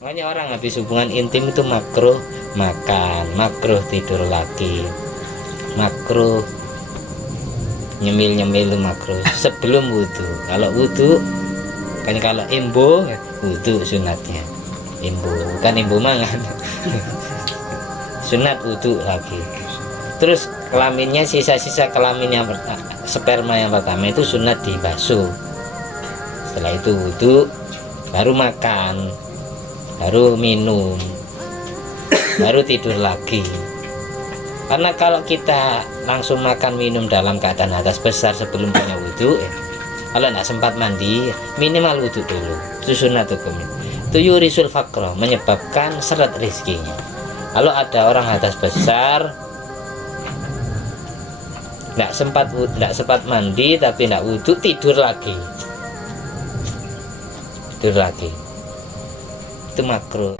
Makanya orang habis hubungan intim itu makruh makan, makruh tidur lagi, makruh nyemil-nyemil itu makruh sebelum wudhu. Kalau wudhu kan, kalau imbo wudhu sunatnya imbo, bukan imbo mangan. Sunat wudhu lagi. Terus kelaminnya, sisa-sisa kelamin yang sperma yang pertama itu sunat dibasuh. Setelah itu wudhu, baru makan, baru minum, baru tidur lagi. Karena kalau kita langsung makan minum dalam keadaan hadas besar sebelum punya wudhu, kalau tidak sempat mandi, minimal wudhu dulu. Itu sunat hukumnya. Itu yurisul faqra, menyebabkan seret rizkinya. Kalau ada orang hadas besar, tidak sempat mandi tapi tidak wudhu, tidur lagi, itu makruh.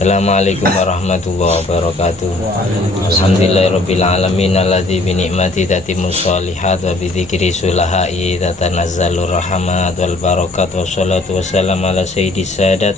Assalamualaikum warahmatullahi wabarakatuh. Alhamdulillahirabbil alamin alladzi bi ni'mati tatimmus shalihat wa bi dzikri sulahai tatanazzalur rahmat wal barakat. Wassalatu wassalamu ala sayyidis sadat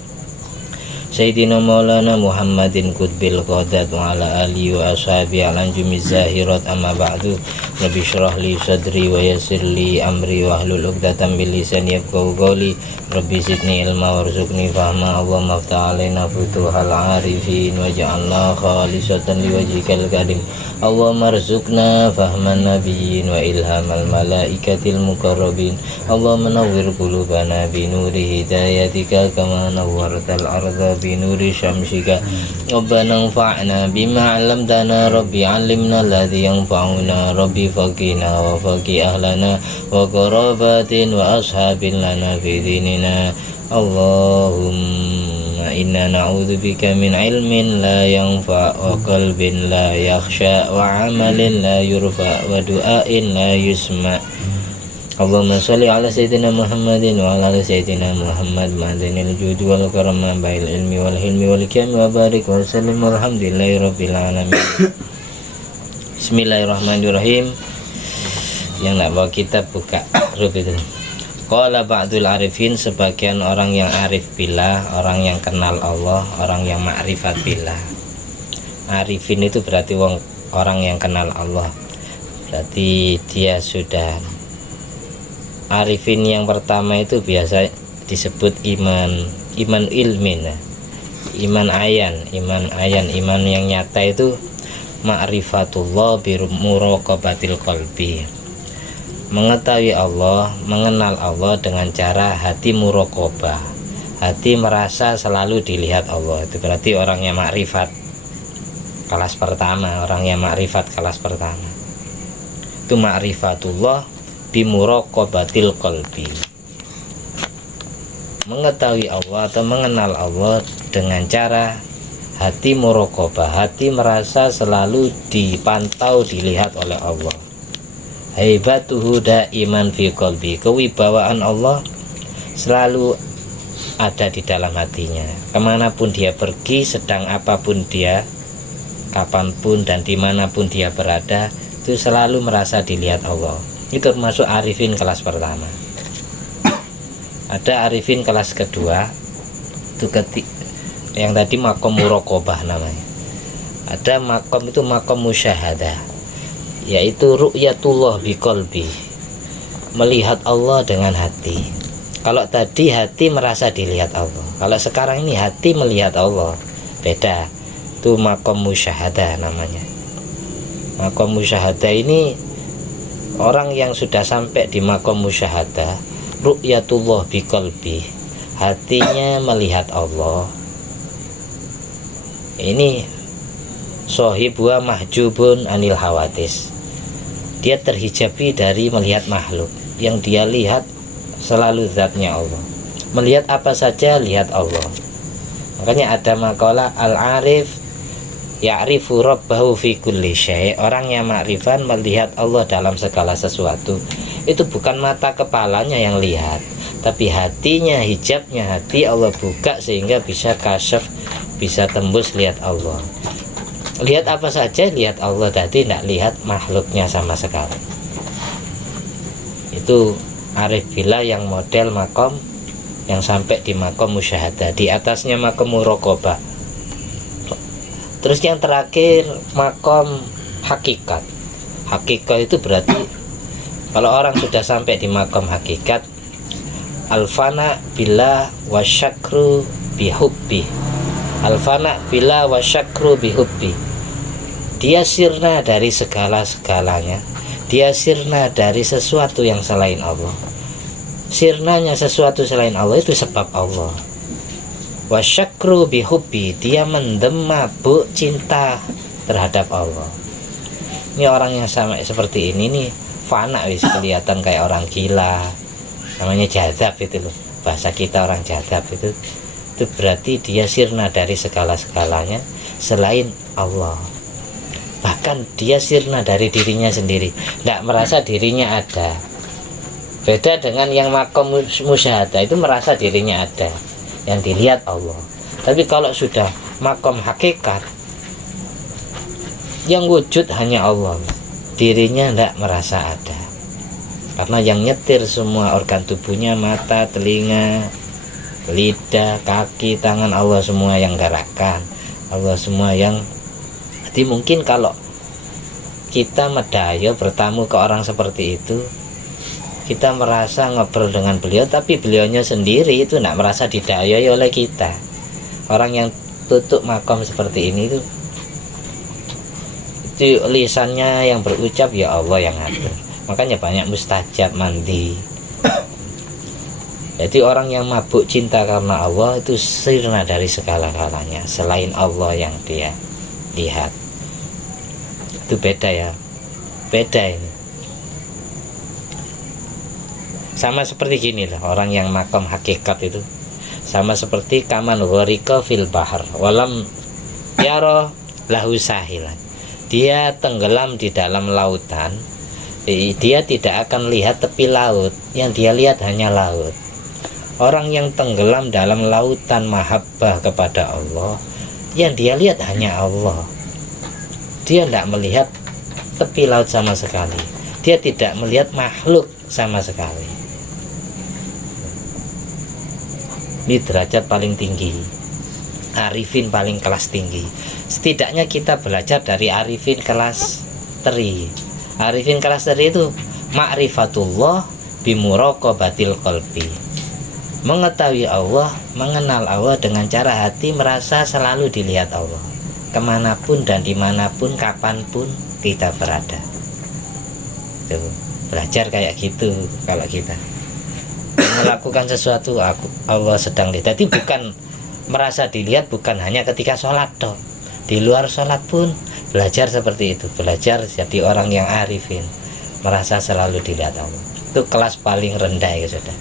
Sayyidina Maulana Muhammadin Qutbil Qadat wa ala alihi wa ashabi al-anjumiz zahirat. Amma ba'du. Rabbi syrah li sadri wa yassir li amri wa hlul 'uqdatam min lisani yafqahu qawli. Rabbi zidni ilma warzuqni fahma. Allahumma aftah alaina futuhal arifin waj'alna khalisatan liwajhikal karim. Allahumma arzuqna fahman nabiyyin wa ilhamal malaikatil muqarrabin. Allahumma nawwir qulubana bi nuri hidayatika kama nawwartal arda bi nuri syamsika. Rabbana anfa'na bima 'allamtana, rabbi 'allimna alladhi yanfa'una, rabbi faqina wa faqi ahlana wa qarabatin wa ashabin lana fi dinina. Allahumma inna na'udzubika min ilmin la yanfa' wa qalbin la yakhsha wa amalin la yurfa wa du'ain la yusma. Allahumma sholli ala sayyidina Muhammadin wa ala ali sayyidina Muhammad ma'adinil judi wal karama bail ilmi wal hilmi wal qiyam wa barik wa sallim alhamdulillahi rabbil alamin. Bismillahirrahmanirrahim. Yang nak bawa kita buka huruf itu. Qala ba'dul arifin, sebagian orang yang arif billah, orang yang kenal Allah, orang yang ma'rifat billah. Arifin itu berarti orang yang kenal Allah. Berarti dia sudah arifin. Yang pertama itu biasa disebut iman ilmin, iman ayan, iman yang nyata itu ma'rifatullah bi muraqabatil qalbi. Mengetahui Allah, mengenal Allah dengan cara hati muraqabah, hati merasa selalu dilihat Allah. Itu berarti orang yang makrifat kelas pertama, orang yang makrifat kelas pertama itu ma'rifatullah bi muraqabatil qalbi. Mengetahui Allah atau mengenal Allah dengan cara hati muraqabah, hati merasa selalu dipantau, dilihat oleh Allah. Haibatuhu daiman fi qalbi, kewibawaan Allah selalu ada di dalam hatinya. Kemanapun dia pergi, sedang apapun dia, kapanpun dan dimanapun dia berada, itu selalu merasa dilihat Allah. Itu termasuk arifin kelas pertama. Ada arifin kelas kedua, itu yang tadi makom muraqabah namanya. Ada makom itu makom musyahadah, yaitu ru'yatullah biqalbi, melihat Allah dengan hati. Kalau tadi hati merasa dilihat Allah, kalau sekarang ini hati melihat Allah, beda. Itu makom musyahadah namanya. Makom musyahadah ini orang yang sudah sampai di makom musyahadah, ru'yatullah biqalbi, hatinya melihat Allah. Ini sohibwa mahjubun anil hawadis, dia terhijabi dari melihat makhluk. Yang dia lihat selalu zatnya Allah. Melihat apa saja lihat Allah. Makanya ada makalah al-arif ya'rifu rabbahu fi kulli syai'. Orang yang makrifan melihat Allah dalam segala sesuatu. Itu bukan mata kepalanya yang lihat, tapi hatinya, hijabnya hati Allah buka sehingga bisa kasyaf, bisa tembus lihat Allah. Lihat apa saja lihat Allah, tadi tidak lihat makhluknya sama sekali. Itu arif billah yang model makom, yang sampai di makom musyahadah, di atasnya makom muraqabah. Terus yang terakhir makom hakikat. Hakikat itu berarti kalau orang sudah sampai di makom hakikat, alfana billah wasyakru bihubbi. Alfana billah wasyakru bihubbi. Dia sirna dari segala-segalanya. Dia sirna dari sesuatu yang selain Allah. Sirnanya sesuatu selain Allah itu sebab Allah. Wasyakru bihubbi, dia mendem mabuk cinta terhadap Allah. Ini orang yang sama seperti ini nih, fana wis, kelihatan kayak orang gila. Namanya jadzab itu loh. Bahasa kita orang jadzab itu berarti dia sirna dari segala-segalanya selain Allah. Bahkan dia sirna dari dirinya sendiri, tidak merasa dirinya ada. Beda dengan yang makom musyahadah, itu merasa dirinya ada, yang dilihat Allah. Tapi kalau sudah makom hakikat, yang wujud hanya Allah, dirinya tidak merasa ada. Karena yang nyetir semua organ tubuhnya, mata, telinga, lidah, kaki, tangan, Allah semua yang gerakan, Allah semua yang. Jadi mungkin kalau kita medayo bertamu ke orang seperti itu, kita merasa ngobrol dengan beliau, tapi beliaunya sendiri itu tidak merasa didayoi oleh kita. Orang yang tutup makom seperti ini itu lisannya yang berucap ya Allah yang ngatur. Makanya banyak mustajab mandi. Jadi orang yang mabuk cinta karena Allah itu sirna dari segala-galanya selain Allah yang dia lihat. Itu beda ya, beda ini. Sama seperti gini lah, orang yang makom hakikat itu sama seperti kaman gharika fil bahar walam yara lahu sahilan. Dia tenggelam di dalam lautan, dia tidak akan lihat tepi laut, yang dia lihat hanya laut. Orang yang tenggelam dalam lautan mahabbah kepada Allah, yang dia lihat hanya Allah. Dia tidak melihat tepi laut sama sekali. Dia tidak melihat makhluk sama sekali. Ini derajat paling tinggi, arifin paling kelas tinggi. Setidaknya kita belajar dari arifin kelas teri. Arifin kelas teri itu ma'rifatullah bimuraqabatil qalbi. Mengetahui Allah, mengenal Allah dengan cara hati merasa selalu dilihat Allah, kemanapun dan dimanapun, kapanpun kita berada. Tuh, belajar kayak gitu. Kalau kita melakukan sesuatu, Allah sedang lihat. Jadi bukan merasa dilihat, bukan hanya ketika sholat toh. Di luar sholat pun belajar seperti itu. Belajar jadi orang yang arifin, merasa selalu dilihat Allah. Itu kelas paling rendah ya sudah.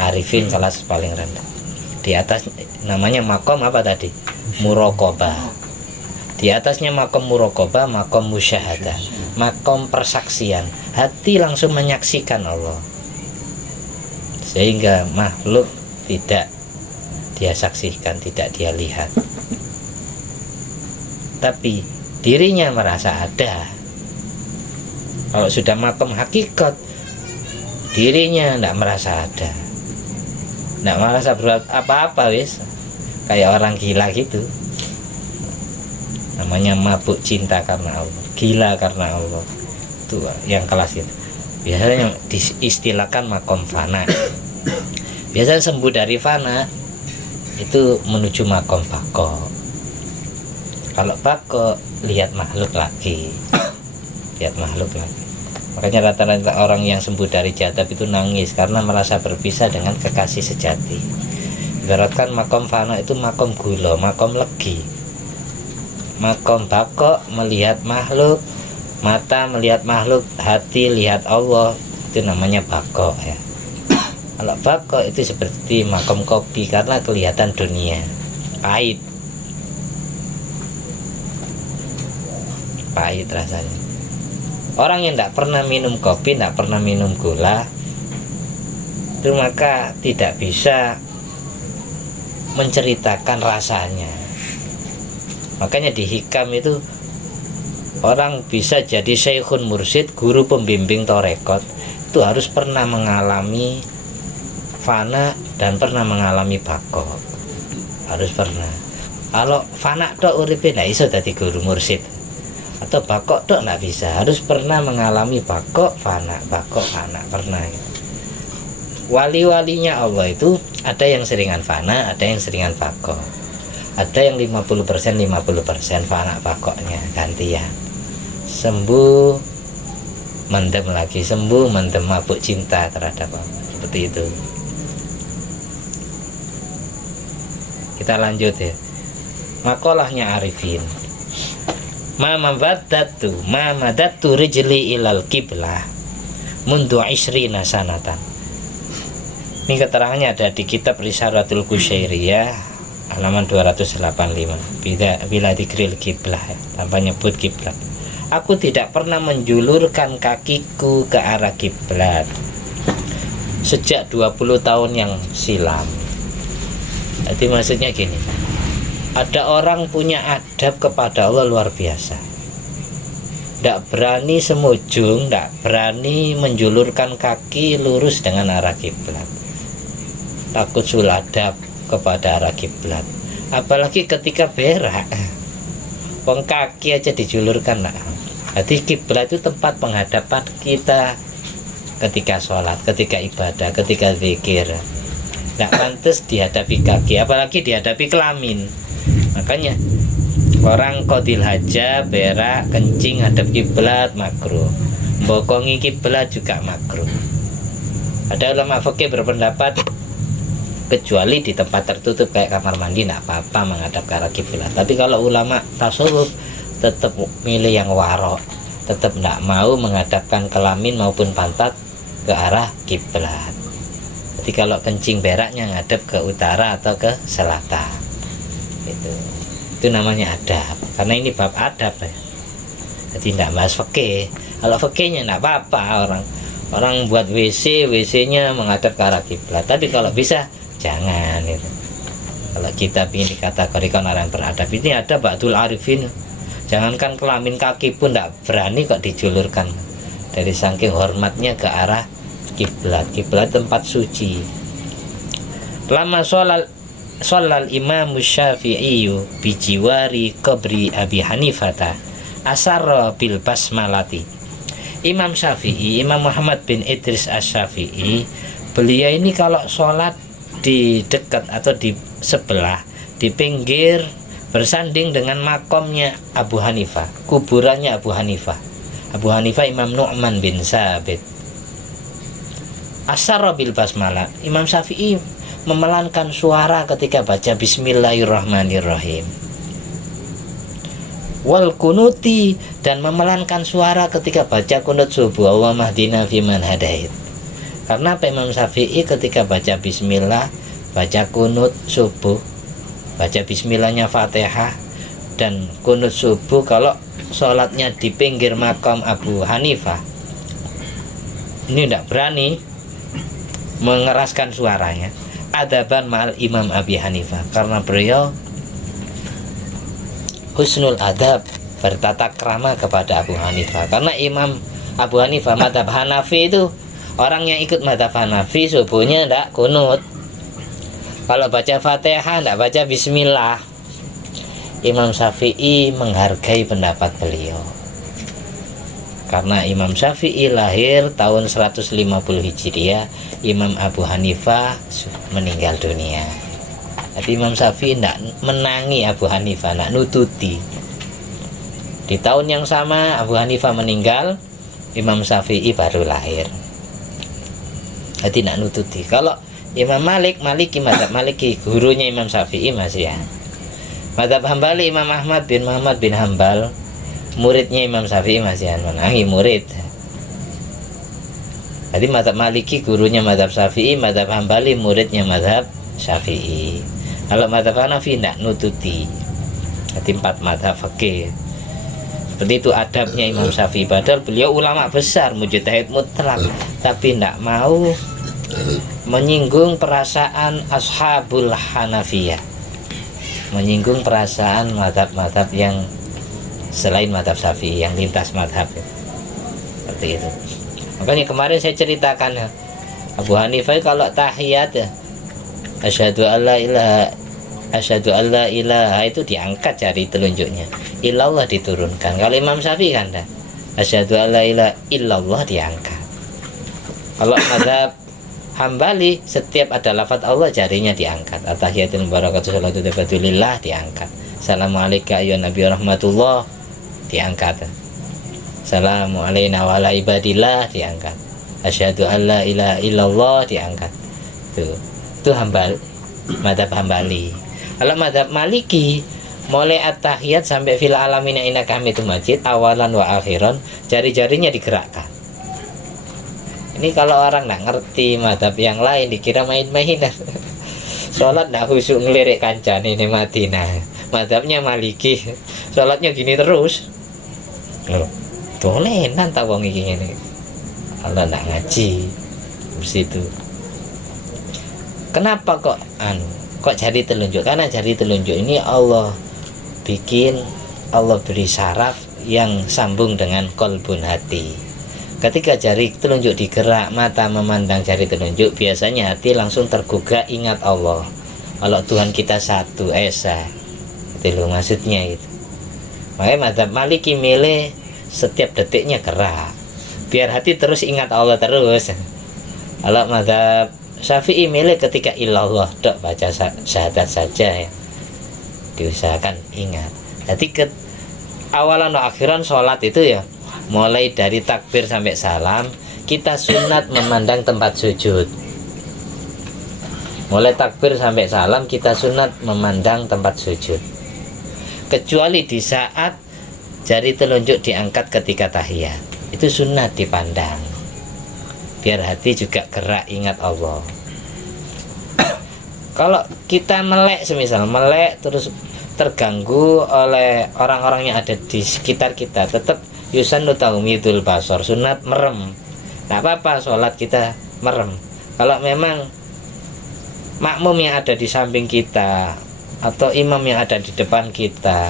Arifin kelas paling rendah. Di atas namanya makom apa tadi? Muraqabah. Di atasnya makom muraqabah, makom musyahadah, makom persaksian. Hati langsung menyaksikan Allah, sehingga makhluk tidak dia saksikan, tidak dia lihat, tapi dirinya merasa ada. Kalau sudah makom hakikat, dirinya tidak merasa ada, tidak merasa berat apa-apa, wis kayak orang gila gitu. Namanya mabuk cinta karena Allah, gila karena Allah. Itu yang kelas itu. Biasanya diistilahkan makom fana. Biasanya sembuh dari fana itu menuju makom bako. Kalau bako lihat makhluk lagi, lihat makhluk lagi. Makanya rata-rata orang yang sembuh dari jadzab itu nangis karena merasa berpisah dengan kekasih sejati. Ibaratkan makom fana itu makom gula, makom legi. Makom bako melihat makhluk, mata melihat makhluk, hati lihat Allah, itu namanya bako ya. Kalau bako itu seperti makom kopi karena kelihatan dunia, pahit, pahit rasanya. Orang yang tidak pernah minum kopi, tidak pernah minum gula, itu maka tidak bisa menceritakan rasanya. Makanya di hikam itu orang bisa jadi syekhun mursyid, guru pembimbing torekot, itu harus pernah mengalami fana dan pernah mengalami bako, harus pernah. Kalau fana tok uripe ndak iso dadi guru mursyid, atau bako tok ndak bisa, harus pernah mengalami bako fana pernah. Wali-walinya Allah itu ada yang seringan fana, ada yang seringan bako, ada yang 50% fana bakoknya gantian, sembuh mendem lagi, sembuh mendem, mabuk cinta terhadap Allah, seperti itu. Kita lanjut ya. Makolahnya Arifin. Ma madatu rijli ilal qiblah mundu isrina sanatan. Ini keterangannya ada di kitab Risalatul Qusyairiyah halaman 285. Bila dikril kiblah, tanpa nyebut kiblat. Aku tidak pernah menjulurkan kakiku ke arah kiblat sejak 20 tahun yang silam. Jadi maksudnya gini, ada orang punya adab kepada Allah luar biasa, tidak berani semujung, tidak berani menjulurkan kaki lurus dengan arah kiblat, takut suladap kepada arah kiblat, apalagi ketika berak, wong kaki aja dijulurkan. Jadi kiblat itu tempat penghadapan kita ketika sholat, ketika ibadah, ketika zikir. Tidak pantas dihadapi kaki, apalagi dihadapi kelamin. Makanya orang qadil haja, berak, kencing hadap kiblat makruh, bokongi kiblat juga makruh. Ada ulama fikih berpendapat kecuali di tempat tertutup kayak kamar mandi tidak apa-apa menghadap ke arah kiblat. Tapi kalau ulama tasawuf tetap milih yang warok, tetap tidak mau menghadapkan kelamin maupun pantat ke arah kiblat. Jadi kalau kencing beraknya ngadep ke utara atau ke selatan, itu namanya adab. Karena ini bab adab ya. Jadi tidak bahas fikih. Kalau fikihnya tidak apa-apa, orang buat WC-nya menghadap ke arah kiblat. Tapi kalau bisa jangan itu. Kalau kita ingin dikategorikan orang beradab, ini ada Ba'dul Arifin. Jangankan kelamin kaki pun tidak berani kok dijulurkan dari saking hormatnya ke arah kiblat. Kiblat tempat suci. Lama sholal Imam Syafi'i bijiwari qabri Abi Hanifata asarra bil basmalati. Imam Syafi'i, Imam Muhammad bin Idris Asy-Syafi'i, beliau ini kalau sholat di dekat atau di sebelah, di pinggir, bersanding dengan makomnya Abu Hanifah, kuburannya Abu Hanifah. Abu Hanifah Imam Nu'man bin Sabit. Asarra bil basmalah. Imam Syafi'i memelankan suara ketika baca Bismillahirrahmanirrahim. Wal kunuti, dan memelankan suara ketika baca kunut subuh, Allahumma hdina fiman hadait. Karena Imam Syafi'i ketika baca bismillah, baca kunut subuh, baca bismillahnya Fatihah dan kunut subuh, kalau sholatnya di pinggir makam Abu Hanifah, ini tidak berani mengeraskan suaranya, adaban ma'al Imam Abi Hanifah, karena beliau husnul adab, bertata krama kepada Abu Hanifah. Karena Imam Abu Hanifah madhab Hanafi itu, orang yang ikut madhab Hanafi subuhnya tidak kunut, kalau baca Fatihah tidak baca bismillah. Imam Syafi'i menghargai pendapat beliau, karena Imam Syafi'i lahir tahun 150 Hijriah, Imam Abu Hanifah meninggal dunia. Jadi Imam Syafi'i tidak menangi Abu Hanifah, tidak nututi. Di tahun yang sama Abu Hanifah meninggal, Imam Syafi'i baru lahir. Jadi tidak nututi. Kalau Imam Maliki, mazhab Maliki, gurunya Imam Syafi'i masih ya. Mazhab Hambali, Imam Ahmad bin Muhammad bin Hambal, muridnya Imam Syafi'i masih menangi murid. Jadi mazhab Maliki gurunya mazhab Syafi'i, mazhab Hambali muridnya mazhab Syafi'i. Kalau mazhab Hanafi tidak nututi. Jadi 4 mazhab fikih. Seperti itu adabnya Imam Syafi'i. Padahal beliau ulama besar, mujtahid mutlak, tapi tidak mau menyinggung perasaan ashabul Hanafiyah, menyinggung perasaan mazhab-mazhab yang selain mazhab Syafi'i, yang lintas mazhab. Seperti itu. Makanya kemarin saya ceritakan ya, Abu Hanifah kalau tahiyat ya, asyhadu alla ilaha itu diangkat jari telunjuknya, illallah diturunkan. Kalau Imam Syafi'i kan dah, asyhadu alla ilaha illallah diangkat. Kalau mazhab Hambali, setiap ada lafaz Allah jarinya diangkat. At-tahiyatul mubarakatuh sholatu tabatulillah diangkat. Assalamualaikum ya Nabi rahmatullah diangkat. Assalamu alayna wa ala ibadillah diangkat. Asyhadu alla ilaha illallah diangkat. Itu Hambali, mazhab Hambali. Kalau mazhab Maliki, mulai at-tahiyat sampai fil alamin innaka hamidum majid, awalan wa akhiran, jari-jarinya digerakkan. Ini kalau orang nggak ngerti madhab yang lain dikira main-mainan. Sholat nggak khusyuk ngelirik kancan ini Madinah. Madhabnya Maliki, sholatnya gini terus. Loh, dolenan tak wong iki ngene. Allah nggak ngaji begitu. Kenapa kok jari telunjuk? Karena jari telunjuk ini Allah bikin, Allah beri saraf yang sambung dengan kolbun hati. Ketika jari telunjuk digerak, mata memandang jari telunjuk, biasanya hati langsung tergugah ingat Allah. Kalau Tuhan kita satu, esa, itu loh maksudnya gitu. Makanya mazhab Maliki milih setiap detiknya gerak, biar hati terus ingat Allah terus. Kalau mazhab Syafi'i milih ketika ilallah, dok baca syahadat saja ya, diusahakan ingat. Jadi awalan dan akhiran sholat itu ya, mulai dari takbir sampai salam, kita sunat memandang tempat sujud. Mulai takbir sampai salam, kita sunat memandang tempat sujud. Kecuali di saat jari telunjuk diangkat ketika tahiyat, itu sunat dipandang, biar hati juga gerak ingat Allah. Kalau kita melek, semisal melek terus terganggu oleh orang-orang yang ada di sekitar kita, tetap yusannu taumidul basor, sunat merem. Nggak apa-apa sholat kita merem. Kalau memang makmum yang ada di samping kita atau imam yang ada di depan kita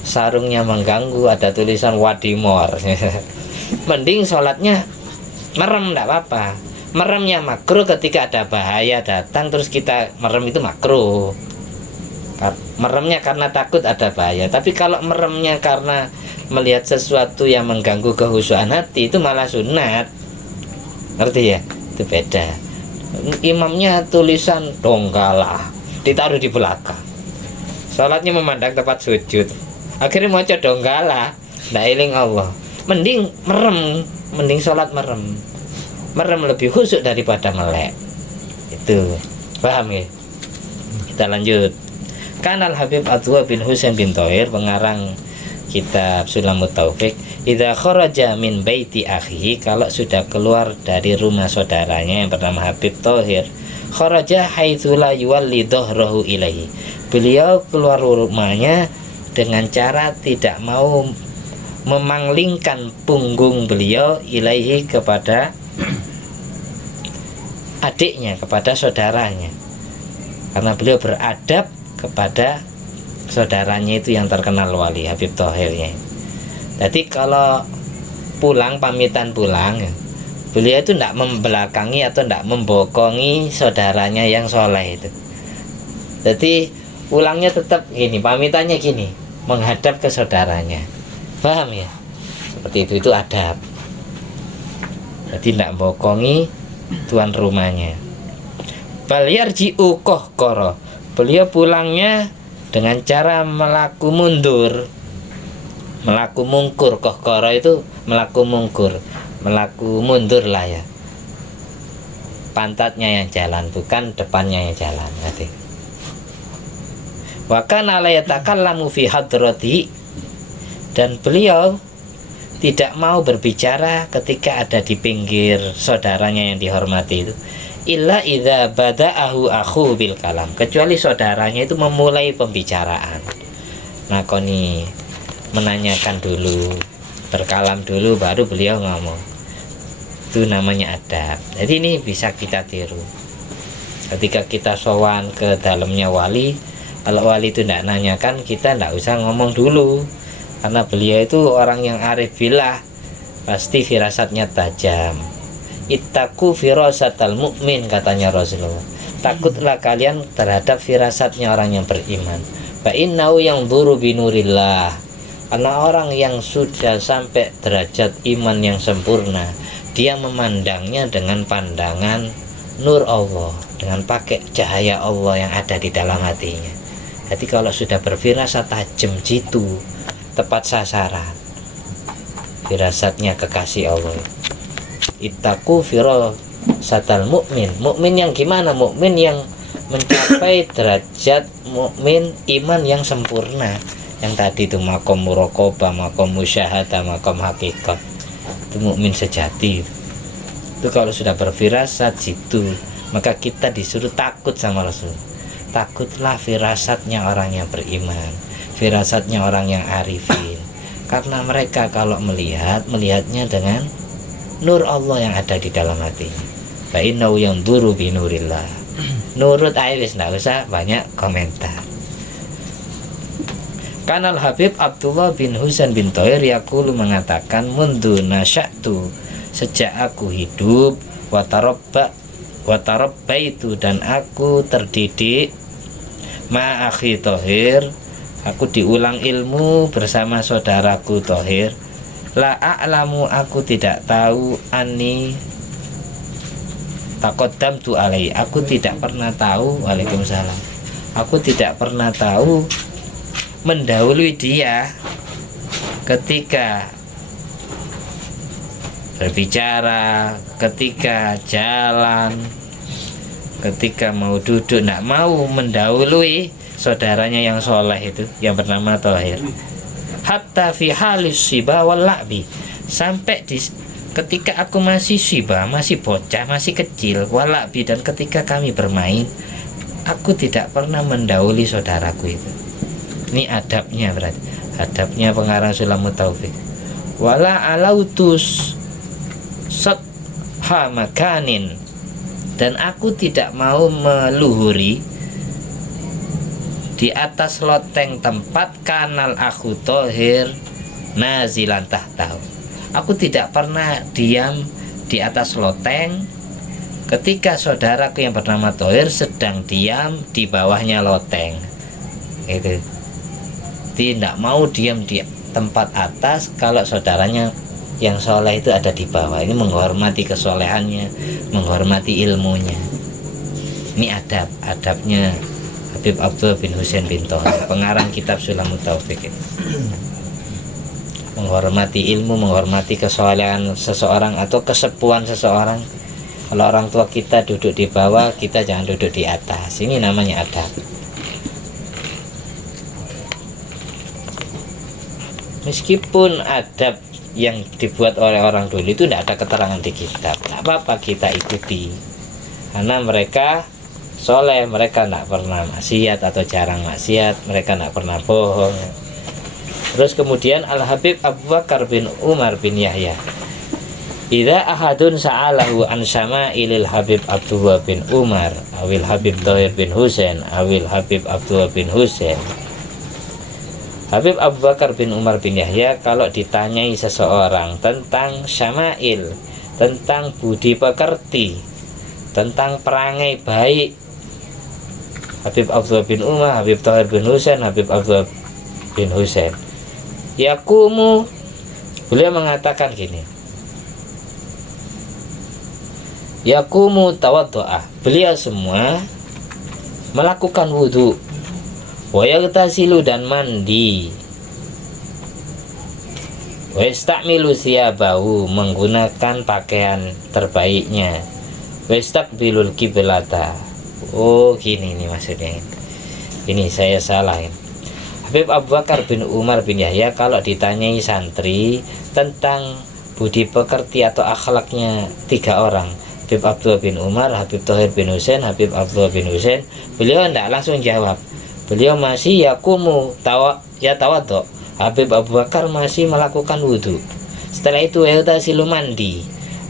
sarungnya mengganggu, ada tulisan wadimor, mending sholatnya merem, nggak apa-apa. Meremnya makruh ketika ada bahaya datang terus kita merem, itu makruh. Meremnya karena takut ada bahaya. Tapi kalau meremnya karena melihat sesuatu yang mengganggu kehusuan hati, itu malah sunat. Ngerti ya? Itu beda. Imamnya tulisan Donggala ditaruh di belakang, sholatnya memandang tempat sujud, akhirnya mau Donggala, ndak eling Allah. Mending merem, mending sholat merem. Merem lebih khusyuk daripada melek. Itu paham ya? Kita lanjut. Kanal Habib Atwa bin Husain bin Thohir, pengarang kitab Sulamut Taufik, idza kharaja min baiti akhihi, kalau sudah keluar dari rumah saudaranya yang bernama Habib Thohir, kharaja haitsu la yuwalli dhahrahu ilaihi, beliau keluar rumahnya dengan cara tidak mau memanglingkan punggung beliau ilaihi, kepada adiknya, kepada saudaranya, karena beliau beradab kepada saudaranya itu yang terkenal wali, Habib Thohirnya. Jadi kalau pulang, pamitan pulang, beliau itu tidak membelakangi atau tidak membokongi saudaranya yang soleh itu. Jadi pulangnya tetap gini, pamitannya gini, menghadap ke saudaranya. Paham ya? Seperti itu adab. Jadi tidak membokongi tuan rumahnya. Bal yarji'u kohkoro, beliau pulangnya dengan cara melaku mundur, melaku mungkur. Kohkoro itu melaku mungkur, melaku mundur lah ya. Pantatnya yang jalan, bukan depannya yang jalan. Nanti. Wa kana la yatakallamu fi hadrati, dan beliau tidak mau berbicara ketika ada di pinggir saudaranya yang dihormati itu. Illa idza bada'ahu akhu bil kalam, kecuali saudaranya itu memulai pembicaraan. Nakoni, menanyakan dulu, berkalam dulu, baru beliau ngomong. Itu namanya adab. Jadi ini bisa kita tiru. Ketika kita sowan ke dalamnya wali, kalau wali itu tidak nanyakan, kita tidak usah ngomong dulu, karena beliau itu orang yang arif billah, pasti firasatnya tajam. Ittaqu firasatal mukmin, katanya Rasulullah. Takutlah kalian terhadap firasatnya orang yang beriman. Fa innahu yanzuru binurillah. Karena orang yang sudah sampai derajat iman yang sempurna, dia memandangnya dengan pandangan nur Allah, dengan pakai cahaya Allah yang ada di dalam hatinya. Jadi kalau sudah berfirasat tajam jitu, tepat sasaran, firasatnya kekasih Allah. Ittaqu firasatal mukmin. Mukmin yang gimana? Mukmin yang mencapai derajat mukmin iman yang sempurna. Yang tadi itu makom muraqabah, makom musyahadah, makom hakikat. Itu mukmin sejati. Itu kalau sudah berfirasat jitu, maka kita disuruh takut sama Rasul. Takutlah firasatnya orang yang beriman, firasatnya orang yang arifin. Karena mereka kalau melihatnya dengan nur Allah yang ada di dalam hatinya. Fa innahu yanzuru bi nurillah. Nurut ae wis ndak usah banyak komentar. Kanal Habib Abdullah bin Husain bin Thohir yaqulu mengatakan, mundu nasyatu, sejak aku hidup, watarabaitu, dan aku terdidik, ma akhi Thohir, aku diulang ilmu bersama saudaraku Thohir. La a'lamu, aku tidak tahu, ani taqaddamtu alai, aku tidak pernah tahu, waalaikumsalam, aku tidak pernah tahu mendahului dia ketika berbicara, ketika jalan, ketika mau duduk, tidak mau mendahului saudaranya yang soleh itu yang bernama Thohir. Hatta fi halis siba wal la'bi, sampai ketika aku masih siba, masih bocah, masih kecil, wal la'bi, dan ketika kami bermain, aku tidak pernah mendahului saudaraku itu. Ini adabnya, berarti adabnya pengarang Sulamut Taufik. Wala alautus satha makanin, dan aku tidak mau meluhuri di atas loteng tempat kanal aku Thohir nazilan tahtahu. Aku tidak pernah diam di atas loteng ketika saudaraku yang bernama Thohir sedang diam di bawahnya loteng. Itu tidak mau diam di tempat atas kalau saudaranya yang soleh itu ada di bawah. Ini menghormati kesolehannya, menghormati ilmunya. Ini adabnya Habib Abdullah bin Husain bin Thohir, pengarang kitab Sulamut Taufik itu. Menghormati ilmu, menghormati kesolehan seseorang atau kesepuhan seseorang. Kalau orang tua kita duduk di bawah, kita jangan duduk di atas. Ini namanya adab. Meskipun adab yang dibuat oleh orang dulu itu tidak ada keterangan di kitab, tidak apa-apa kita ikuti, karena mereka soleh, mereka tidak pernah maksiat atau jarang maksiat, mereka tidak pernah bohong. Terus kemudian Al-Habib Abu Bakar bin Umar bin Yahya, idza ahadun sa'alahu an syama'ilil Habib Abdullah bin Umar awil Habib Thohir bin Husain awil Habib Abdullah bin Husain. Habib Abu Bakar bin Umar bin Yahya kalau ditanyai seseorang tentang syama'il, tentang budi pekerti, tentang perangai baik Habib Abdullah bin Umar, Habib Thohir bin Husain, Habib Abdullah bin Husain, yakumu, beliau mengatakan gini, yakumu tawaddu'ah, beliau semua melakukan wudhu, wa yaghtasilu, dan mandi, wa yasta'milu thiyabahu, menggunakan pakaian terbaiknya, wa yastaqbilul qiblata. Oh gini nih maksudnya, ini saya salahin. Habib Abu Bakar bin Umar bin Yahya kalau ditanyai santri tentang budi pekerti atau akhlaknya tiga orang, Habib Abdullah bin Umar, Habib Thohir bin Husain, Habib Abdullah bin Husain, beliau tidak langsung jawab, beliau masih yakumu tawadhu. Habib Abu Bakar masih melakukan wudhu. Setelah itu yaghtasilu, mandi,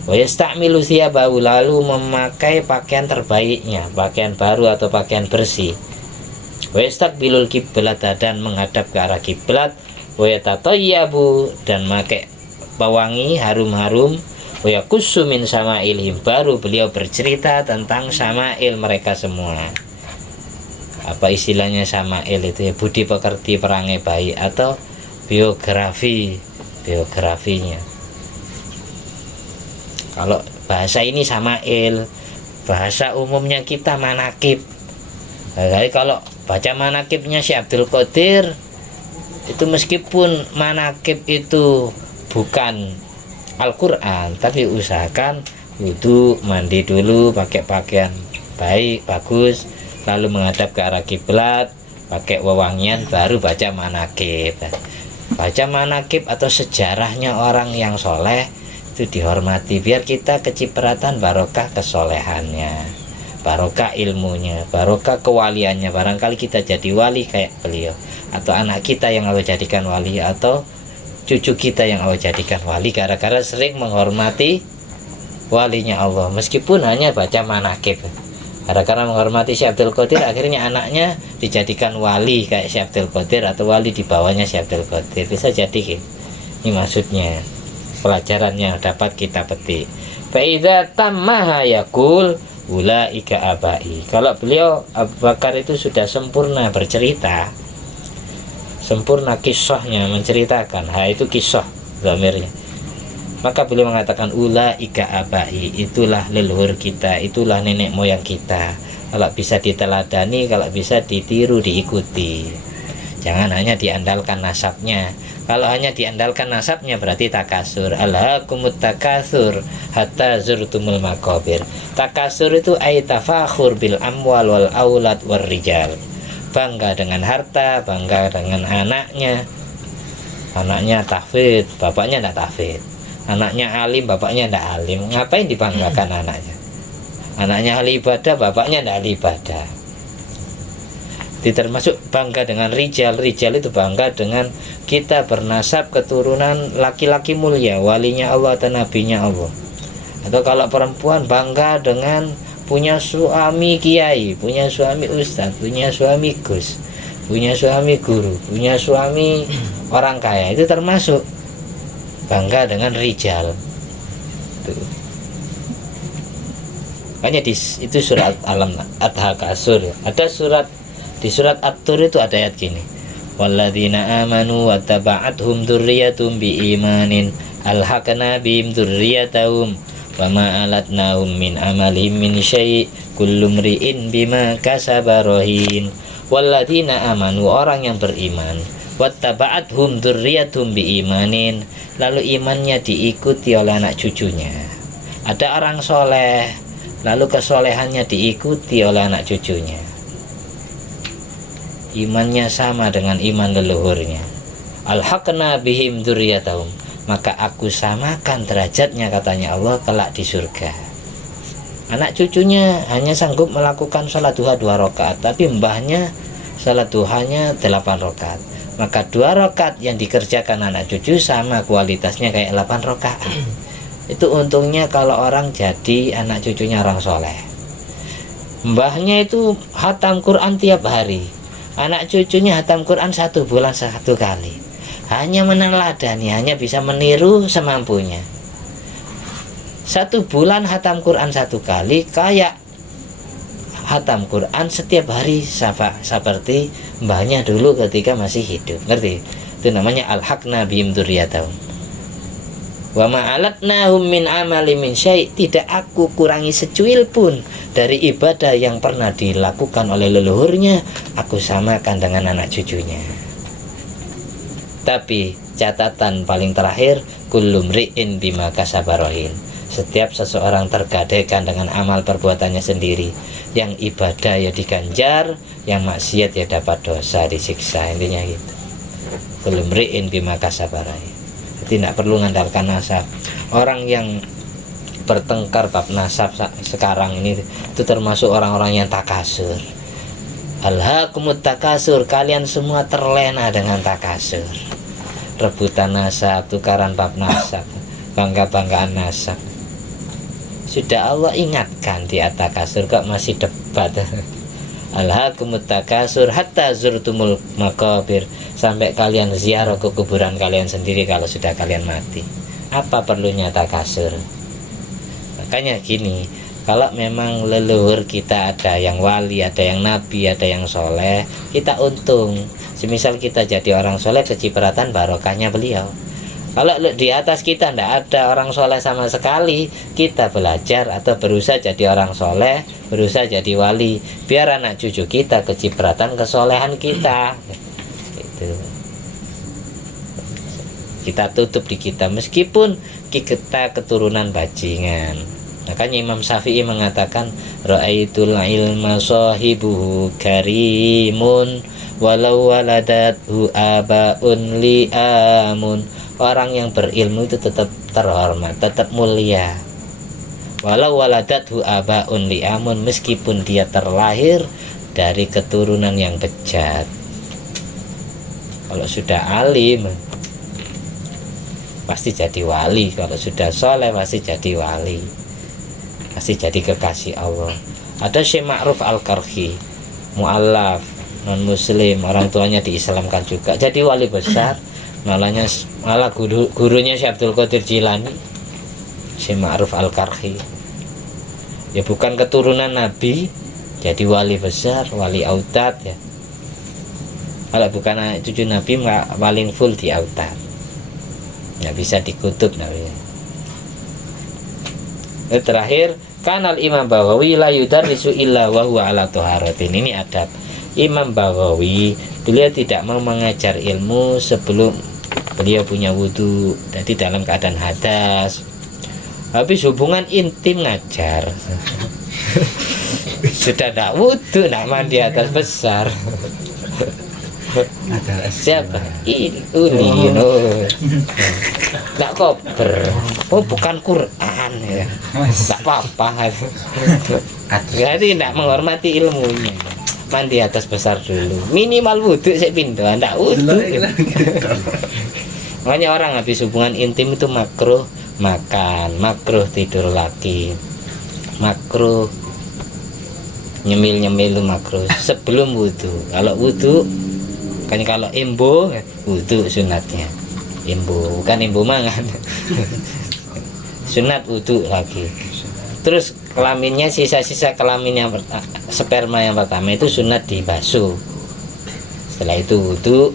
wa yasta'milu thiyabahu, lalu memakai pakaian terbaiknya, pakaian baru atau pakaian bersih, wa yastaqbilul qiblata, dan menghadap ke arah kiblat, wa yatatayyabu, dan memakai pewangi, harum-harum. Wa yakussu min sama'ilhim, baru beliau bercerita tentang sama'il mereka semua. Apa istilahnya sama'il itu ya? Budi pekerti perangai baik atau biografinya. Kalau bahasa ini sama'il, bahasa umumnya kita manakib. Jadi kalau baca manakibnya Syekh Abdul Qadir itu, meskipun manakib itu bukan Al-Quran, tapi usahakan wudu, mandi dulu, pakai pakaian baik, bagus, lalu menghadap ke arah kiblat, pakai wewangian, baru baca manakib. Baca manakib atau sejarahnya orang yang soleh itu dihormati, biar kita kecipratan barokah kesolehannya, barokah ilmunya, barokah kewaliannya. Barangkali kita jadi wali kayak beliau, atau anak kita yang Allah jadikan wali, atau cucu kita yang Allah jadikan wali gara-gara sering menghormati walinya Allah, meskipun hanya baca manakib. Gara-gara menghormati Syekh Abdul Qadir, akhirnya anaknya dijadikan wali kayak Syekh Abdul Qadir, atau wali di bawahnya Syekh Abdul Qadir. Bisa jadi ini maksudnya, pelajarannya dapat kita petik. Fa idza tammaha yaqul ulaika abai. Kalau beliau Abu Bakar itu sudah sempurna bercerita, sempurna kisahnya, menceritakan, itu kisah zamirnya, maka beliau mengatakan ulaika abai, itulah leluhur kita, itulah nenek moyang kita. Kalau bisa diteladani, kalau bisa ditiru, diikuti. Jangan hanya diandalkan nasabnya. Kalau hanya diandalkan nasabnya berarti takasur. Alhaakumut takasur hatta zurtumul maqabir. Takasur itu ay tafakhur bil amwal wal aulad war rijal. Bangga dengan harta, bangga dengan anaknya. Anaknya tahfidz, bapaknya tidak tahfidz. Anaknya alim, bapaknya tidak alim. Ngapain dibanggakan anaknya? Anaknya ahli ibadah, bapaknya tidak ahli ibadah. Itu termasuk bangga dengan rijal. Rijal itu bangga dengan kita bernasab keturunan laki-laki mulia, walinya Allah atau nabinya Allah. Atau kalau perempuan bangga dengan punya suami kiai, punya suami ustadz, punya suami gus, punya suami guru, punya suami orang kaya. Itu termasuk bangga dengan rijal. Makanya itu surat Alam At-Takasur. Ada surat, di surat At-Tur itu ada ayat gini, walladzina amanu wattaba'athum dzurriyyatum biimanin alhaqna bihim dzurriyyatahum wama alatnahum min amalihim min syai' kullu mri'in bima kasaba rahin. Walladzina amanu, orang yang beriman, wattaba'athum dzurriyyatum biimanin, lalu imannya diikuti oleh anak cucunya. Ada orang soleh, lalu kesolehannya diikuti oleh anak cucunya, imannya sama dengan iman leluhurnya. Alhaqna bihim dzurriyyatahum, maka aku samakan derajatnya, katanya Allah, kelak di surga. Anak cucunya hanya sanggup melakukan sholat duha 2 rakaat, tapi mbahnya sholat duhanya 8 rakaat. Maka 2 rakaat yang dikerjakan anak cucu sama kualitasnya kayak 8 rakaat. Itu untungnya kalau orang jadi anak cucunya orang soleh. Mbahnya itu hatam Quran tiap hari, anak cucunya hatam Quran 1 bulan 1 kali. Hanya meneladani, hanya bisa meniru semampunya. 1 bulan hatam Quran 1 kali, kayak hatam Quran setiap hari seperti mbahnya dulu ketika masih hidup. Ngerti? Itu namanya alhaqna bihim dzurriyyatahum. Wa ma'alatnahum min amali min syai', tidak aku kurangi secuil pun dari ibadah yang pernah dilakukan oleh leluhurnya, aku samakan dengan anak cucunya. Tapi catatan paling terakhir, kullu mri'in bima kasaba rahin. Setiap seseorang tergadaikan dengan amal perbuatannya sendiri. Yang ibadah ya diganjar, yang maksiat ya dapat dosa, disiksa. Intinya gitu. Kullu mri'in bima kasaba rahin. Jadi tidak perlu mengandalkan nasab. Orang yang bertengkar bab nasab sekarang ini itu termasuk orang-orang yang takasur. Alhaakumut takasur, kalian semua terlena dengan takasur. Rebutan nasab, tukaran bab nasab, bangga-banggaan nasab. Sudah Allah ingatkan di at-takasur, kok masih debat. Alhaakumut takasur hatta zurtumul maqabir, sampai kalian ziarah ke kuburan kalian sendiri kalau sudah kalian mati. Apa perlunya takasur? Makanya gini, kalau memang leluhur kita ada yang wali, ada yang nabi, ada yang soleh, kita untung. Semisal kita jadi orang soleh, kecipratan barokahnya beliau. Kalau di atas kita tidak ada orang soleh sama sekali, kita belajar atau berusaha jadi orang soleh, berusaha jadi wali, biar anak cucu kita kecipratan kesolehan kita. Itu kita tutup di kita, meskipun kita keturunan bajingan. Makanya Imam Syafi'i mengatakan, ra'aitul ilma sahibuhu karimun walau waladathu abaun li'amun. Orang yang berilmu itu tetap terhormat, tetap mulia. Walau waladathu abaun li'amun, meskipun dia terlahir dari keturunan yang bejat. Kalau sudah alim pasti jadi wali, kalau sudah soleh pasti jadi wali, pasti jadi kekasih Allah. Ada Syekh Ma'ruf Al-Karhi, mu'allaf, non muslim, orang tuanya diislamkan juga, jadi wali besar. Malah gurunya Syekh Abdul Qadir Jilani, Syekh Ma'ruf Al-Karhi, ya bukan keturunan Nabi, jadi wali besar, wali autad ya. Kalau bukan cucu Nabi, paling full di autad, nggak bisa dikutub namanya. Terakhir, kanal Imam Baghawi la yudarrisu illa wa huwa ala taharatin. Ini adab Imam Baghawi, beliau tidak mau mengajar ilmu sebelum beliau punya wudu, jadi dalam keadaan hadas. Habis hubungan intim ngajar, sudah tidak wudu, tidak mandi atas besar. Siapa? Ini nggak koper. Oh bukan Quran ya, nggak apa-apa. Jadi tidak menghormati ilmunya. Mandi atas besar dulu, minimal wudhu saya pindah, ndak wudhu. Makanya orang habis hubungan intim itu makruh makan, makruh tidur lagi, makruh nyemil itu makruh sebelum wudhu. Kalau wudhu kan, kalau imbo wudhu sunatnya, imbo bukan imbo mangan. Sunat wudhu lagi. Terus kelaminnya, sisa-sisa kelamin yang sperma yang pertama itu sunat dibasuh. Setelah itu wudu,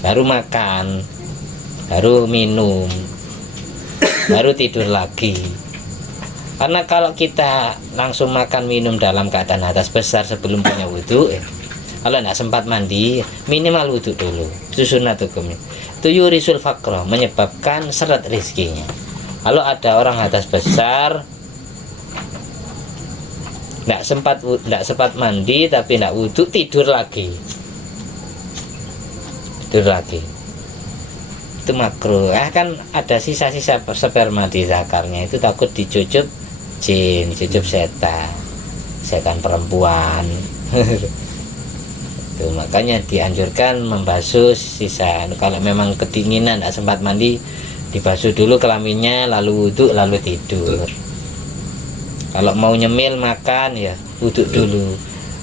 baru makan, baru minum, baru tidur lagi. Karena kalau kita langsung makan minum dalam keadaan hadas besar sebelum punya wudu, kalau tidak sempat mandi, minimal wudu dulu. Itu sunat hukumnya. Itu yurisul faqra, menyebabkan seret rizkinya. Kalau ada orang hadas besar, tidak sempat mandi tapi tidak wudhu, tidur lagi, itu makruh. Kan ada sisa-sisa sperma di zakarnya, itu takut dicucup jin, dicucup setan perempuan. Tuh, makanya dianjurkan membasuh sisa. Kalau memang kedinginan tidak sempat mandi, dibasuh dulu kelaminnya, lalu wudhu, lalu tidur. Kalau mau nyemil makan ya wudhu dulu.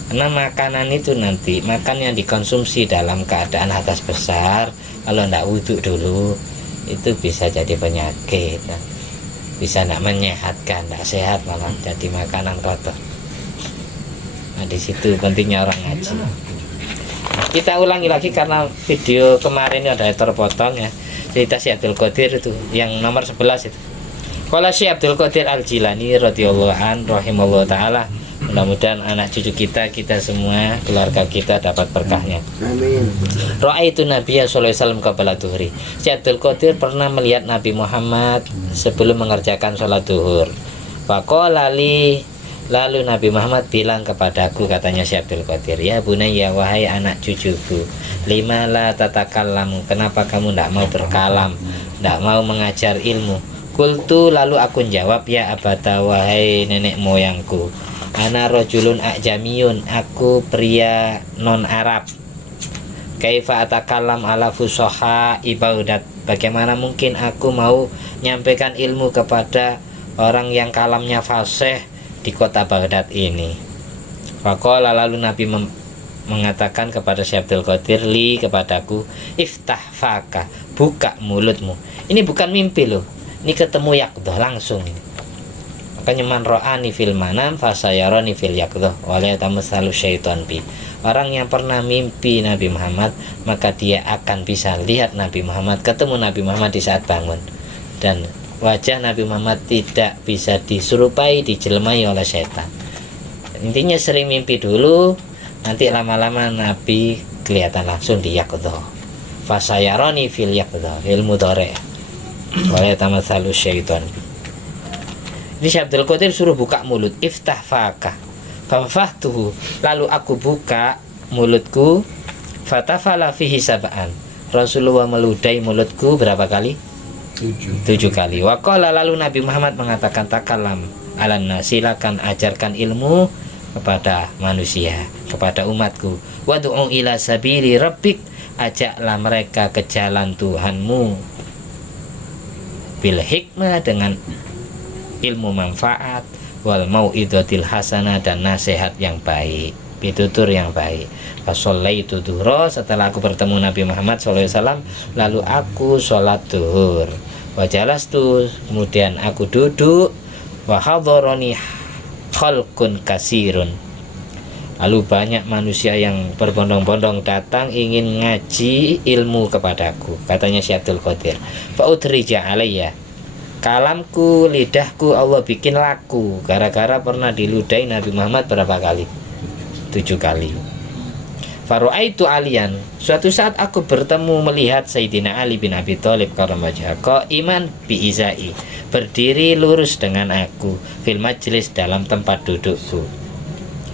Karena makanan itu nanti, makan yang dikonsumsi dalam keadaan hadas besar, kalau tidak wudhu dulu itu bisa jadi penyakit, bisa tidak menyehatkan, tidak sehat, malah jadi makanan kotor. Nah di situ pentingnya orang ngaji. Kita ulangi lagi karena video kemarin ini ada terpotong ya, cerita Syekh Abdul Qadir itu yang nomor 11 itu. Qala Syekh Abdul Qadir Al-Jilani radhiyallahu an rahimallahu taala. Mudah-mudahan anak cucu kita semua, keluarga kita dapat berkahnya. Amin. Ra'aitu Nabiya sallallahu alaihi wasallam qabla dhuhri. Syekh Abdul Qadir pernah melihat Nabi Muhammad sebelum mengerjakan sholat duhur. Faqala li, lalu Nabi Muhammad bilang kepadaku, katanya Syekh Abdul Qadir, ya bunayya, wahai anak cucuku, lima la tatakallamu, kenapa kamu tidak mau berkalam, tidak mau mengajar ilmu? Kultu, lalu aku jawab, ya abata, wahai nenek moyangku, ana rajulun ajamiyun, aku pria non Arab. Kaifa atakallam ala fusoha ibaudat, bagaimana mungkin aku mau nyampaikan ilmu kepada orang yang kalamnya fasih di kota Baghdad ini. Faqala, lalu Nabi mengatakan kepada Syekh Abdul Qadir, li, kepadaku, iftah faka, buka mulutmu. Ini bukan mimpi loh, Ini ketemu yaqdhah langsung ini. Makanya man ra'ani fil manam fasayarani fil yaqdhah wa la tamassalu syaitan bi. Orang yang pernah mimpi Nabi Muhammad, maka dia akan bisa lihat Nabi Muhammad, ketemu Nabi Muhammad di saat bangun. Dan wajah Nabi Muhammad tidak bisa diserupai, dijelmai oleh setan. Intinya sering mimpi dulu, nanti lama-lama Nabi kelihatan langsung di yaqdhah. Fasayarani fil yaqdhah, ilmu mudhari'. Wa la tamatsalu syaitan. Ini Syekh Abdul Qadir suruh buka mulut, iftah faka. Fafahtuhu, lalu aku buka mulutku, fatafala fihi sab'an. Rasulullah meludahi mulutku berapa kali? 7 kali. Waqala, lalu Nabi Muhammad mengatakan, takalam alanna, silakan ajarkan ilmu kepada manusia, kepada umatku. Wad'u ila sabili rabbik, ajaklah mereka ke jalan Tuhanmu. Bil hikmah, dengan ilmu manfaat, wal mau'idatil hasanah, dan nasihat yang baik, pitutur yang baik. Fashollaitu dhuhra, setelah aku bertemu Nabi Muhammad SAW, lalu aku sholat duhur. Wajalastu, kemudian aku duduk. Wa hadharani khalqun kasirun, lalu banyak manusia yang berbondong-bondong datang ingin ngaji ilmu kepadaku. Katanya Syekh Abdul Qadir, fa udrija alayya, kalamku, lidahku Allah bikin laku gara-gara pernah diludahi Nabi Muhammad berapa kali? 7 kali. Faru'aitu aliyan, suatu saat aku bertemu melihat Sayyidina Ali bin Abi Thalib karamajaka iman bi izai, berdiri lurus dengan aku, fil majlis, dalam tempat dudukku.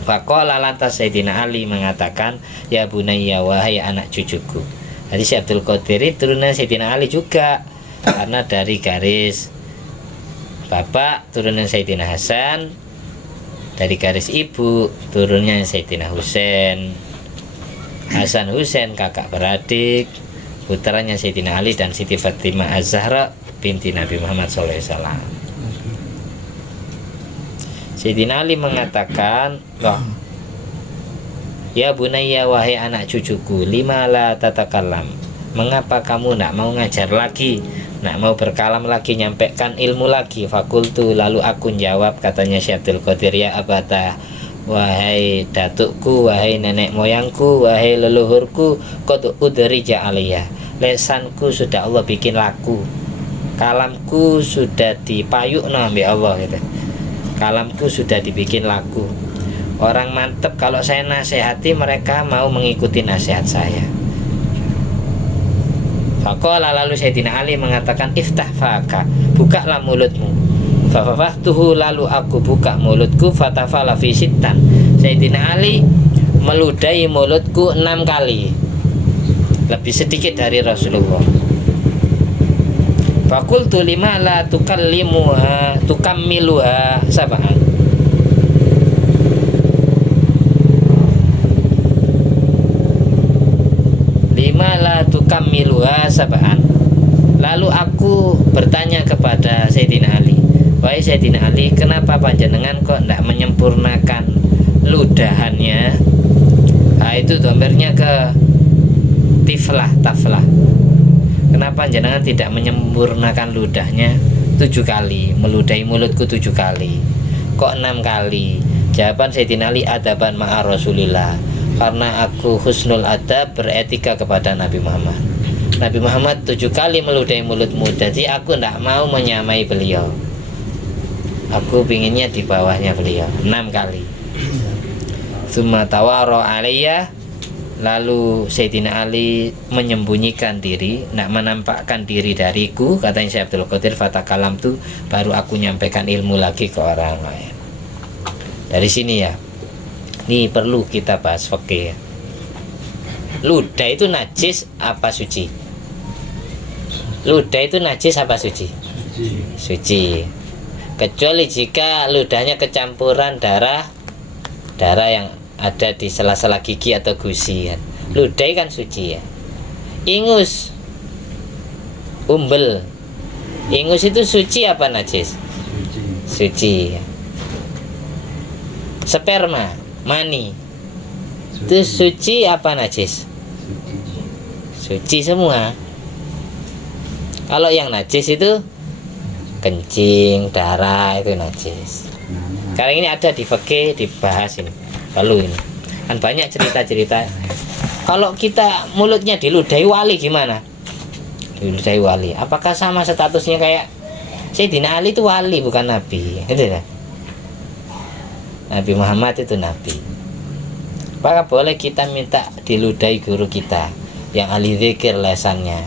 Faqala, lantas Sayyidina Ali mengatakan, ya bunayya, wahai anak cucuku. Jadi Syekh Abdul Qadir turunan Sayyidina Ali juga, karena dari garis bapak turunan Sayyidina Hasan, dari garis ibu turunnya Sayyidina Husain. Hasan Husain kakak beradik, putranya Sayyidina Ali dan Siti Fatimah Az-Zahra binti Nabi Muhammad SAW. Sayyidina Ali mengatakan, ya bunayya, wahai anak cucuku, lima la tatakallam, mengapa kamu nak mau ngajar lagi, nak mau berkalam lagi, nyampaikan ilmu lagi? Fakultu, lalu aku jawab, katanya Syekh Abdul Qadir, ya abata, wahai datukku, wahai nenek moyangku, wahai leluhurku, qad udrija aliyah, lesanku sudah Allah bikin laku, kalamku sudah dipayukna ambi Allah gitu. Kalamku sudah dibikin laku. Orang mantep kalau saya nasihati mereka mau mengikuti nasihat saya. Faqala, lalu Sayyidina Ali mengatakan, iftah faka, bukalah mulutmu. Fafafahtuhu, lalu aku buka mulutku, fatafala fi sittan. Sayyidina Ali meludahi mulutku 6 kali, lebih sedikit dari Rasulullah. Fakultu lima la tukallimuha tukammiluha sab'an. Lima la tukammiluha sab'an. Lalu aku bertanya kepada Sayyidina Ali, wahai Sayyidina Ali, kenapa panjenengan kok tidak menyempurnakan ludahannya? Nah, itu dombernya ke taflah. Kenapa jenengan tidak menyempurnakan ludahnya 7 kali, meludahi mulutku 7 kali, kok 6 kali? Jawaban Sayyidina Ali, adaban ma'a Rasulillah, karena aku husnul adab, beretika kepada Nabi Muhammad. Nabi Muhammad 7 kali meludahi mulutmu, jadi aku tidak mau menyamai beliau, aku pinginnya di bawahnya beliau, 6 kali. Tsumma tawara alayya, lalu Sayyidina Ali menyembunyikan diri, nak menampakkan diri dariku, katanya Syekh Abdul Qadir, fatakalam tu, baru aku nyampaikan ilmu lagi ke orang lain. Dari sini ya, ini perlu kita bahas fikih. Ludah itu najis apa suci? Ludah itu najis apa suci? Suci. Kecuali jika ludahnya kecampuran darah yang ada di sela-sela gigi atau gusi kan. Ludah kan suci ya. Ingus, umbel, ingus itu suci apa najis? Suci. Sperma, mani, itu suci apa najis? Suci semua. Kalau yang najis itu kencing, darah itu najis. Sekarang ini ada di fikih dibahas ini. Lalu ini kan banyak cerita-cerita. Kalau kita mulutnya diludahi wali gimana? Diludahi wali. Apakah sama statusnya kayak Sayyidina Ali itu wali bukan nabi? Gitu ya? Nabi Muhammad itu nabi. Maka boleh kita minta diludahi guru kita yang ahli zikir lesannya,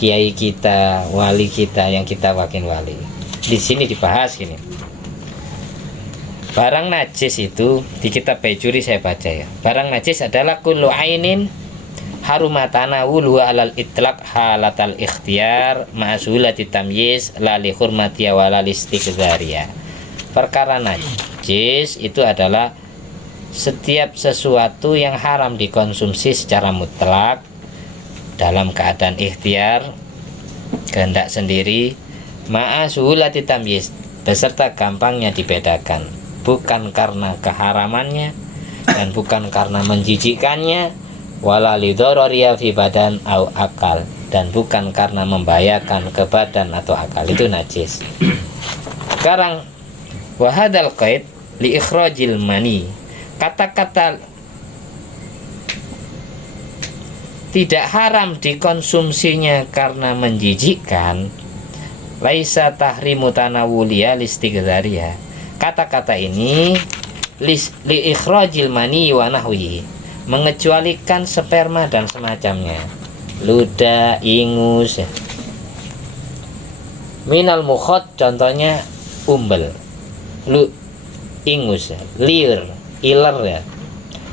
kiai kita, wali kita yang kita wakin wali. Di sini dibahas gini. Barang najis itu di kitab Baiquri saya baca ya. Barang najis adalah kullu ainin harumatana wulu alal itlaq halatal ikhtiyar ma'sulati tamyiz la li hurmati wa la listiqdariya. Perkara najis itu adalah setiap sesuatu yang haram dikonsumsi secara mutlak dalam keadaan ikhtiar, kehendak sendiri, ma'sulati tamyiz, beserta gampangnya dibedakan, bukan karena keharamannya dan bukan karena menjijikkannya, wala lidharariya fi badan au akal, dan bukan karena membahayakan ke badan atau akal. Itu najis. Sekarang wahadal qaid li ikhrajil mani, kata-kata tidak haram dikonsumsinya karena menjijikkan, laisa tahrimu tanawuliya listighzariya. Kata-kata ini li ikhrajil mani wa nahwi, mengecualikan sperma dan semacamnya, ludah, ingus. Minal mukhot contohnya umbel, ingus, liur, iler ya.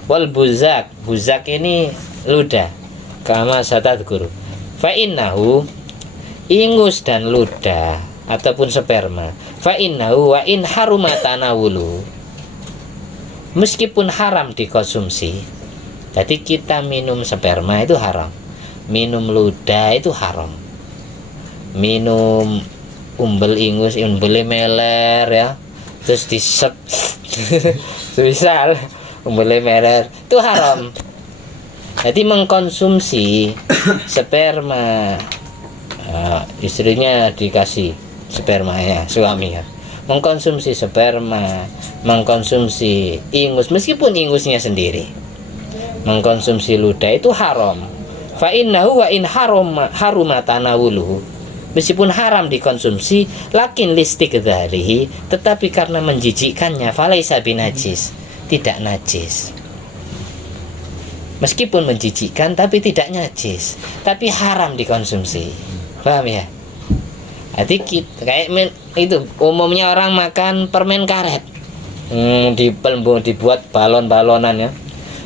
Wal buzak, buzak ini ludah. Kama satat guru. Fa innahu, ingus dan ludah ataupun sperma. Fa innahu wa in haruma tanawulu, meskipun haram dikonsumsi. Jadi kita minum sperma itu haram, minum ludah itu haram, minum umbel ingus, umbel meler ya, terus disep misal umbel meler itu haram. Jadi mengkonsumsi sperma, istrinya dikasih sperma ya, suami ya, mengkonsumsi sperma, mengkonsumsi ingus meskipun ingusnya sendiri, mengkonsumsi ludah itu haram. Fa innahu wa in haruma tanawuluhu, meskipun haram dikonsumsi, lakin listiqdarihi, tetapi karena menjijikkannya, falaisa binajis, tidak najis. Meskipun menjijikkan tapi tidak najis, tapi haram dikonsumsi. Paham ya? Jadi kita, kayak itu umumnya orang makan permen karet, dibuat balon-balonan ya.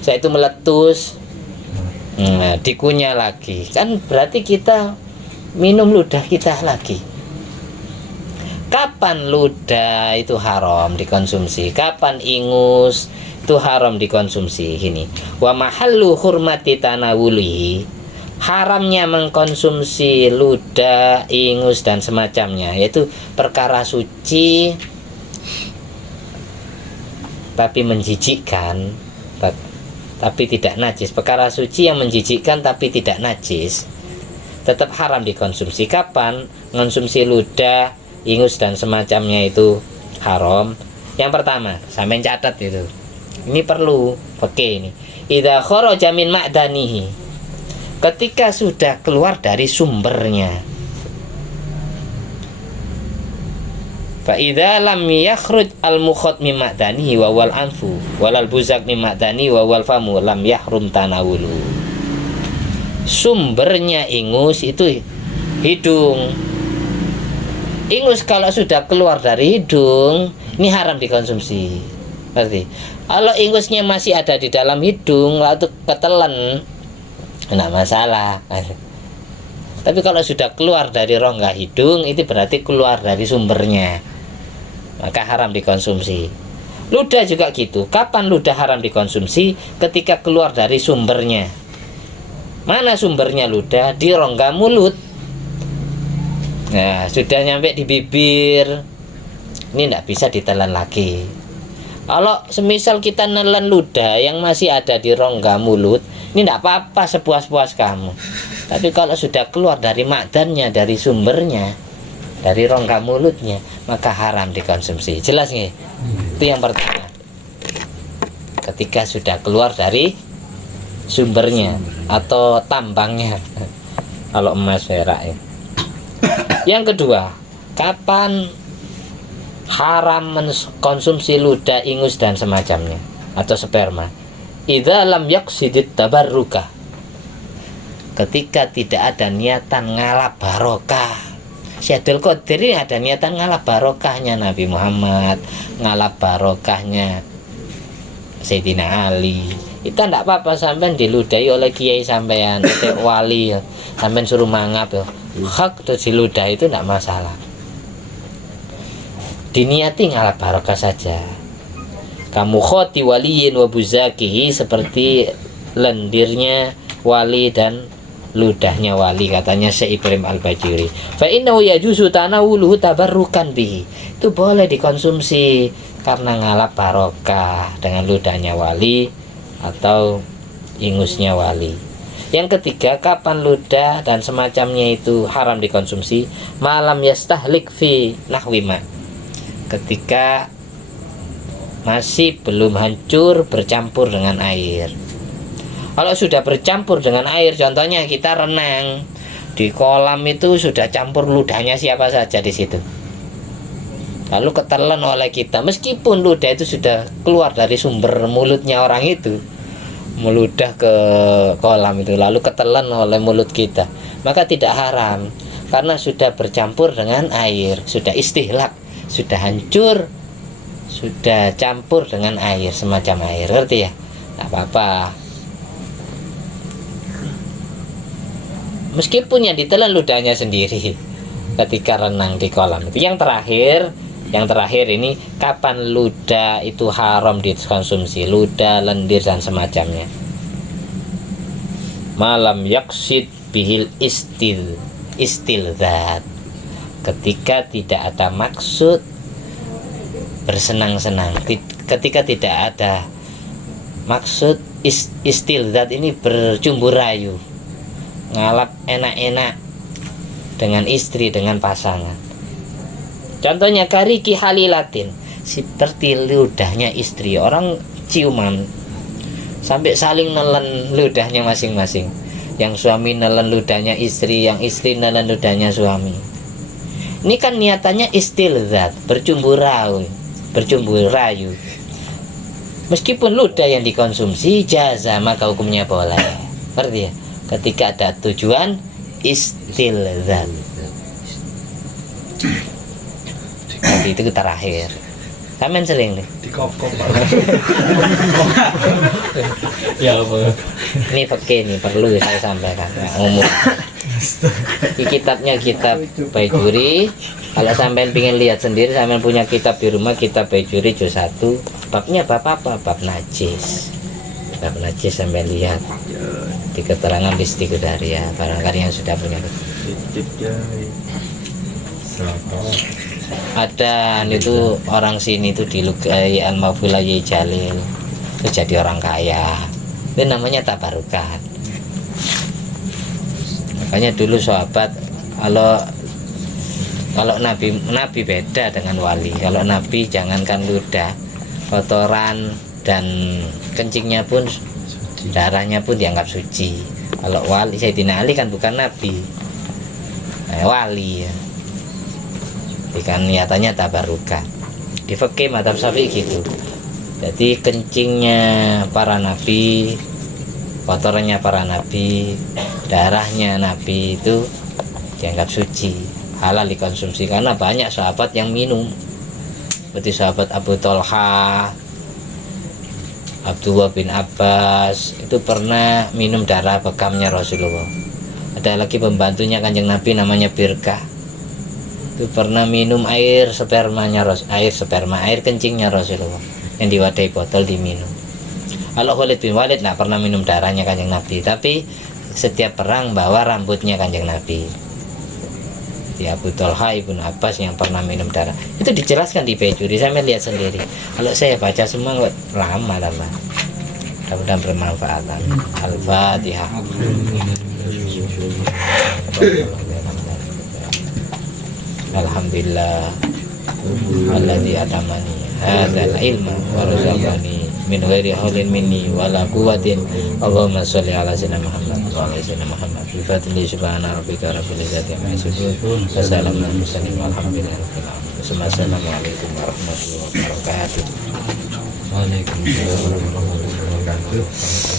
Setelah itu meletus, dikunyah lagi, kan berarti kita minum ludah kita lagi. Kapan ludah itu haram dikonsumsi? Kapan ingus itu haram dikonsumsi? Ini wa mahallu hurmati tanawuli, haramnya mengkonsumsi ludah, ingus dan semacamnya, yaitu perkara suci tapi menjijikkan, tapi tidak najis. Perkara suci yang menjijikkan tapi tidak najis, tetap haram dikonsumsi. Kapan mengonsumsi ludah, ingus dan semacamnya itu haram? Yang pertama, sampai catat itu. Ini perlu pakai ini. Idza kharaja min ma'danihi, ketika sudah keluar dari sumbernya. Fa idza lam yakhruj al mukhot min ma'danihi wa wal anfu walal buzak min ma'dani wa wal famu lam yahrum tanawulu. Sumbernya ingus itu hidung. Ingus kalau sudah keluar dari hidung, ini haram dikonsumsi. Berarti kalau ingusnya masih ada di dalam hidung lalu ketelan, enggak masalah. Tapi kalau sudah keluar dari rongga hidung, itu berarti keluar dari sumbernya, maka haram dikonsumsi. Ludah juga gitu. Kapan ludah haram dikonsumsi? Ketika keluar dari sumbernya. Mana sumbernya ludah? Di rongga mulut. Nah, sudah nyampe di bibir, ini tidak bisa ditelan lagi. Kalau semisal kita nelen ludah yang masih ada di rongga mulut, Ini tidak apa-apa sepuas-puas kamu. Tapi kalau sudah keluar dari makdannya, dari sumbernya, dari rongga mulutnya, maka haram dikonsumsi. Jelas nggih? Itu yang pertama. Ketika sudah keluar dari sumbernya atau tambangnya, kalau emas perak ya. Yang kedua, kapan haram mengkonsumsi ludah, ingus dan semacamnya atau sperma? Idza lam yaqsidit tabarruka, ketika tidak ada niatan ngalap barokah. Syaikhul Qadir ini ada niatan ngalap barokahnya Nabi Muhammad, ngalap barokahnya Sayyidina Ali. Itu tidak apa-apa sampean diludahi oleh kiai sampean, oleh wali, sampean suruh mangap ya. Hak itu diludah itu tidak masalah. Diniati ngalap barokah saja. Kamu khoti waliyin wa buzakihi, seperti lendirnya wali dan ludahnya wali, katanya Syekh Ibrahim Al-Bajuri. Fa innahu yajuzu tanawuluhu tabarrukan bihi. Itu boleh dikonsumsi karena ngalap barokah dengan ludahnya wali atau ingusnya wali. Yang ketiga, kapan ludah dan semacamnya itu haram dikonsumsi? Malam yastahlik fi nahwima, ketika masih belum hancur bercampur dengan air. Kalau sudah bercampur dengan air, contohnya kita renang di kolam itu sudah campur ludahnya siapa saja di situ. Lalu ketelan oleh kita, meskipun ludah itu sudah keluar dari sumber mulutnya orang itu, meludah ke kolam itu, lalu ketelan oleh mulut kita, maka tidak haram karena sudah bercampur dengan air, sudah istihlak, sudah hancur, sudah campur dengan air, semacam air, ngerti ya? Tak apa-apa. Meskipun yang ditelan ludahnya sendiri ketika renang di kolam itu. Yang terakhir ini, kapan ludah itu haram dikonsumsi? Ludah, lendir dan semacamnya. Malam yaksid bihil istilzat, ketika tidak ada maksud bersenang-senang, ketika tidak ada maksud istilzat ini bercumbu rayu, ngalap enak-enak dengan istri, dengan pasangan. Contohnya kariki halilatin, seperti ludahnya istri, orang ciuman sampai saling nelen ludahnya masing-masing. Yang suami nelen ludahnya istri, yang istri nelen ludahnya suami. Ini kan niatannya istilzat, bercumbu rayu. Meskipun ludah yang dikonsumsi jaza, maka hukumnya boleh. Ngerti ya? Ketika ada tujuan istilzat. Jadi itu terakhir. Kamen seling nih. Dikop-kop. Ya Allah. Ini fakih nih perlu saya sampaikan. Nah, umum. Di kitabnya kitab Bajuri. Kalau sampean pengen lihat sendiri, sampean punya kitab di rumah, kitab Bajuri juz 1. Babnya bab apa? Bab najis. Bab najis sampean lihat di keterangan Istiqdaria, barangkali yang sudah punya. Ada itu orang sini itu dilukai Al-Mawfulayyi Jalil, itu jadi orang kaya, itu namanya tabarukan. Makanya dulu sahabat, kalau nabi beda dengan wali. Kalau nabi jangankan ludah, kotoran dan kencingnya pun, darahnya pun dianggap suci. Kalau wali, Sayyidina Ali kan bukan nabi, wali ya. Ikan niatannya tabarukan. Di fikih mazhab Syafi'i gitu. Jadi kencingnya para nabi, kotorannya para nabi, darahnya nabi itu dianggap suci, halal dikonsumsi, karena banyak sahabat yang minum. Seperti sahabat Abu Tolha, Abdullah bin Abbas, itu pernah minum darah bekamnya Rasulullah. Ada lagi pembantunya Kanjeng Nabi namanya Birkah, itu pernah minum air kencingnya Rasulullah yang diwadahi botol diminum. Kalau Khalid bin Walid tidak pernah minum darahnya Kanjeng Nabi, tapi setiap perang bawa rambutnya Kanjeng Nabi. Di Abu Tolha Ibn Abbas yang pernah minum darah, itu dijelaskan di Bajuri, saya lihat sendiri. Kalau saya baca semua lama mudah-mudahan bermanfaat. Al-Fatihah. Alhamdulillah alladzi atamani hadzal ilma wa razaqani min ghairi haulin minni wala quwwatin. Allahumma sholli ala sayyidina Muhammad wa ala sayyidina Muhammad. Bi fadli subhana rabbika rabbil izzati amma yasifun. Wassalamu ala mursalin walhamdulillahi rabbil alamin. Assalamualaikum warahmatullahi wabarakatuh. Waalaikumsalam warahmatullahi wabarakatuh.